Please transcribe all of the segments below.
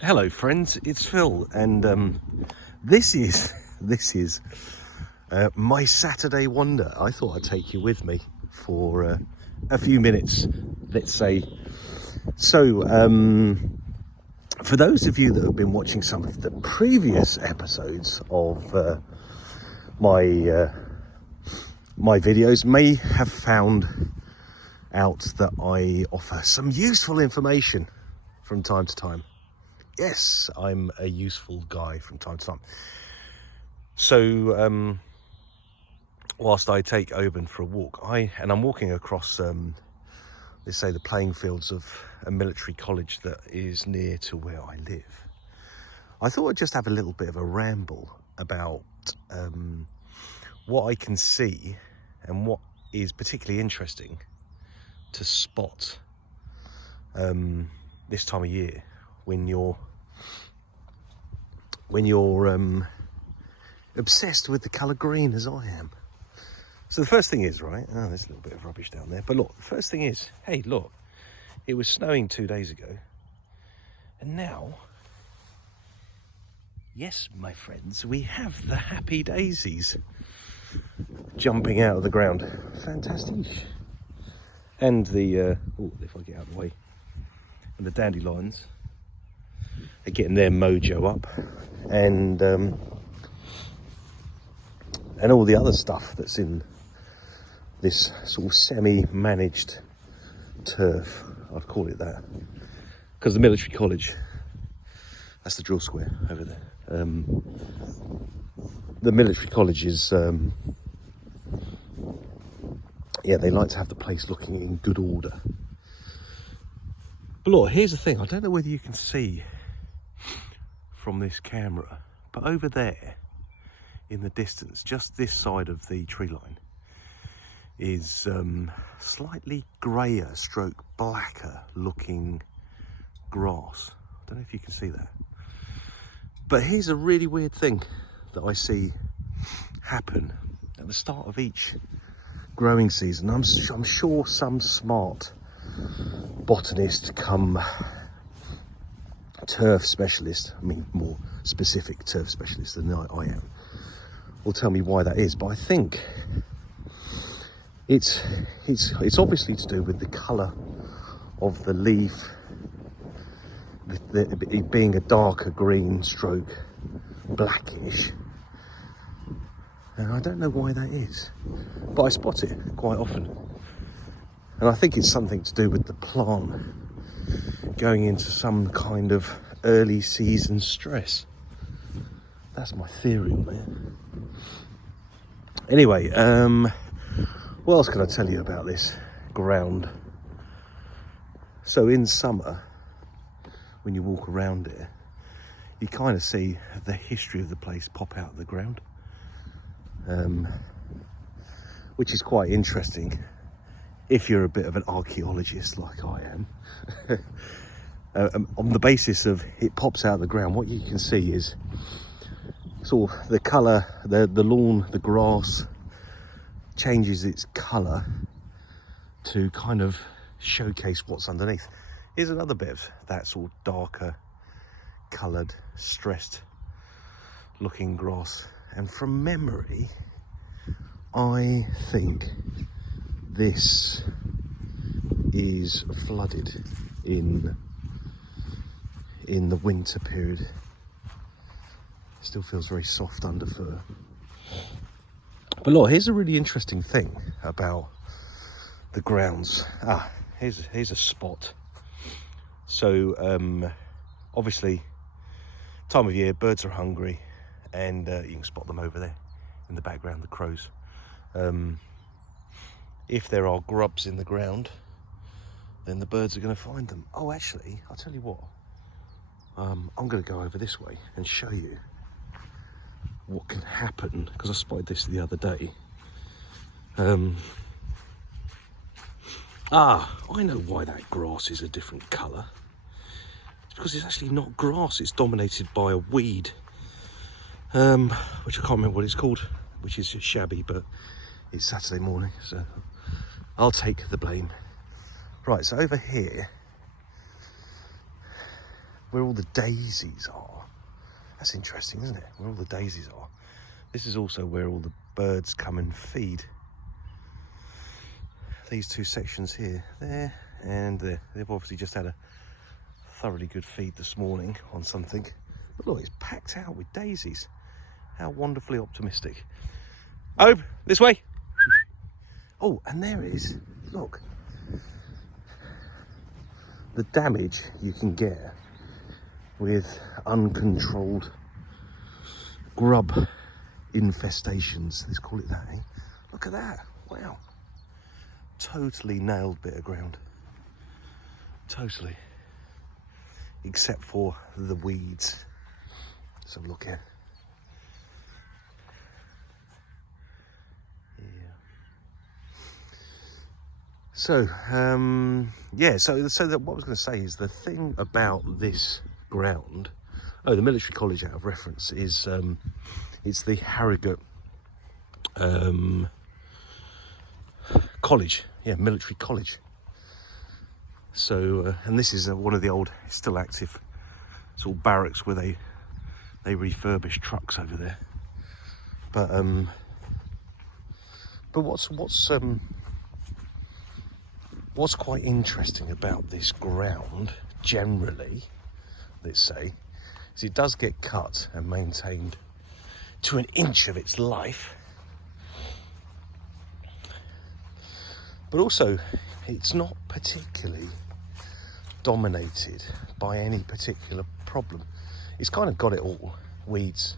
Hello friends, it's Phil, and this is my Saturday wander. I thought I'd take you with me for a few minutes, let's say. So for those of you that have been watching some of the previous episodes of my videos may have found out that I offer some useful information from time to time. Yes, I'm a useful guy from time to time. So whilst I take Oban for a walk, I'm walking across let's say the playing fields of a military college that is near to where I live. I thought I'd just have a little bit of a ramble about what I can see and what is particularly interesting to spot this time of year when you're obsessed with the colour green as I am. So the first thing is, right, oh, there's a little bit of rubbish down there, but look, the first thing is, hey, look, it was snowing 2 days ago, and now, yes, my friends, we have the happy daisies jumping out of the ground. Fantastic. And the, oh, if I get out of the way, and the dandelions are getting their mojo up, and all the other stuff that's in this sort of semi-managed turf, I'd call it that, because the military college, that's the drill square over there. The military college is, yeah, they like to have the place looking in good order. But look, here's the thing, I don't know whether you can see from this camera, but over there in the distance, just this side of the tree line, is slightly greyer stroke blacker looking grass. I don't know if you can see that. But here's a really weird thing that I see happen at the start of each growing season. I'm sure some smart botanist come turf specialist, I mean more specific turf specialist than I am, will tell me why that is. But I think it's obviously to do with the colour of the leaf, it being a darker green stroke blackish. And I don't know why that is, but I spot it quite often. And I think it's something to do with the plant going into some kind of early season stress. That's my theory on it. Anyway, what else can I tell you about this ground? So in summer, when you walk around it, you kind of see the history of the place pop out of the ground, which is quite interesting if you're a bit of an archaeologist like I am. On the basis of it pops out of the ground, what you can see is sort of the colour, the lawn, the grass changes its colour to kind of showcase what's underneath. Here's another bit of that sort of darker coloured, stressed looking grass. And from memory, I think this is flooded in the winter period. Still feels very soft under fur. But look, here's a really interesting thing about the grounds. Here's a spot. So obviously, time of year, birds are hungry, and you can spot them over there in the background, the crows. If there are grubs in the ground, then the birds are going to find them. Oh, actually, I'll tell you what. I'm going to go over this way and show you what can happen, because I spotted this the other day. I know why that grass is a different colour. It's because it's actually not grass, it's dominated by a weed, which I can't remember what it's called, which is shabby, but it's Saturday morning, so I'll take the blame. Right, so over here, where all the daisies are. That's interesting, isn't it? Where all the daisies are. This is also where all the birds come and feed. These two sections here, there and there. They've obviously just had a thoroughly good feed this morning on something. But look, it's packed out with daisies. How wonderfully optimistic. Oh, this way. Oh, and there it is. Look. The damage you can get with uncontrolled grub infestations. Let's call it that, eh? Look at that. Wow. Totally nailed bit of ground. Totally. Except for the weeds. Let's have a look here. So, yeah, so that what I was going to say is the thing about this ground, the military college out of reference is, it's the Harrogate college, yeah, military college. So, and this is one of the old, still active, sort of barracks where they refurbish trucks over there. But what's quite interesting about this ground, generally, let's say, is it does get cut and maintained to an inch of its life. But also, it's not particularly dominated by any particular problem. It's kind of got it all. Weeds,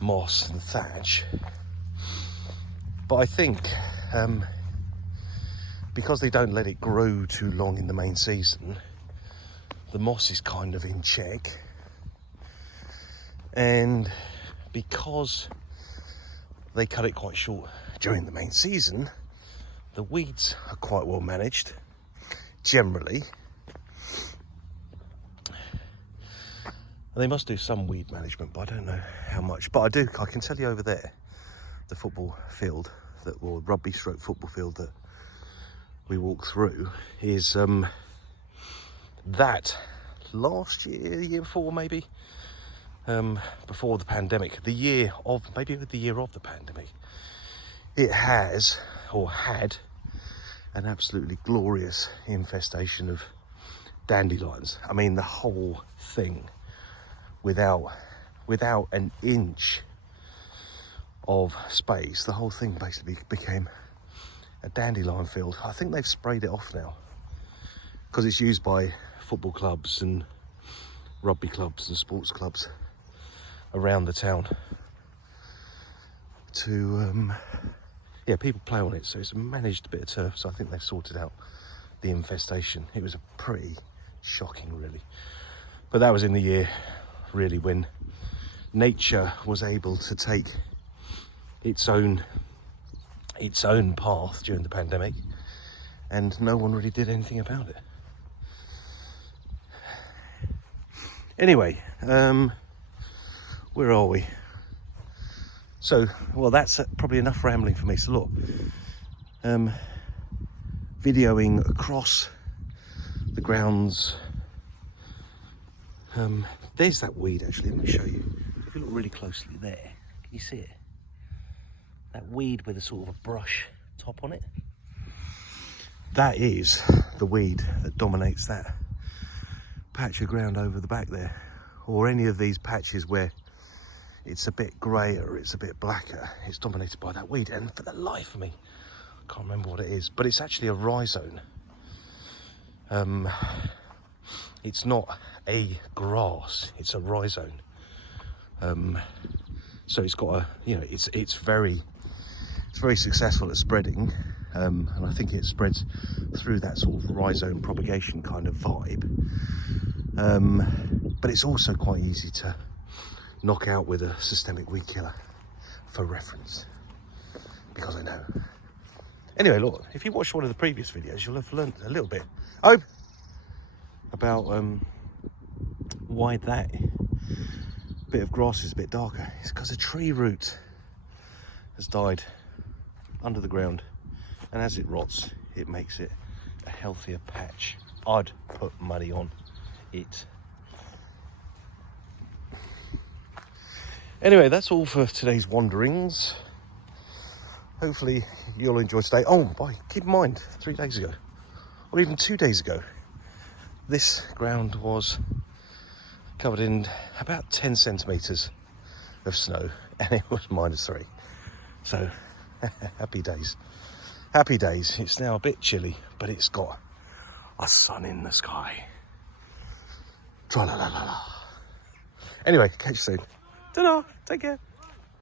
moss and thatch. But I think, because they don't let it grow too long in the main season, the moss is kind of in check. And because they cut it quite short during the main season, the weeds are quite well managed, generally. They must do some weed management, but I don't know how much. But I can tell you over there, the football field, or rugby stroke football field that we walk through, is that last year, the year before maybe, before the pandemic, maybe the year of the pandemic, it has, or had, an absolutely glorious infestation of dandelions. I mean, the whole thing, without an inch of space, the whole thing basically became a dandelion field. I think they've sprayed it off now because it's used by football clubs and rugby clubs and sports clubs around the town to people play on it, so it's a managed bit of turf. So I think they've sorted out the infestation. It was a pretty shocking, really, but that was in the year really when nature was able to take its own path during the pandemic, and no one really did anything about it. Anyway, where are we? So, well, that's probably enough rambling for me. So look, videoing across the grounds. There's that weed, actually. Let me show you. If you look really closely there, can you see it? That weed with a sort of a brush top on it. That is the weed that dominates that patch of ground over the back there, or any of these patches where it's a bit greyer, it's a bit blacker. It's dominated by that weed, and for the life of me, I can't remember what it is, but it's actually a rhizome. It's not a grass, it's a rhizome. So it's got a, it's very successful at spreading, and I think it spreads through that sort of rhizome propagation kind of vibe. But it's also quite easy to knock out with a systemic weed killer, for reference, because I know. Anyway, look, if you watched one of the previous videos, you'll have learned a little bit about why that bit of grass is a bit darker. It's because a tree root has died under the ground, and as it rots, it makes it a healthier patch. I'd put money on it. Anyway, that's all for today's wanderings. Hopefully you'll enjoy today. Oh, boy, keep in mind, 3 days ago, or even 2 days ago, this ground was covered in about 10 centimetres of snow, and it was -3. So, happy days. Happy days. It's now a bit chilly, but it's got a sun in the sky. Tra-la-la-la-la. Anyway, catch you soon. Ta-da, take care.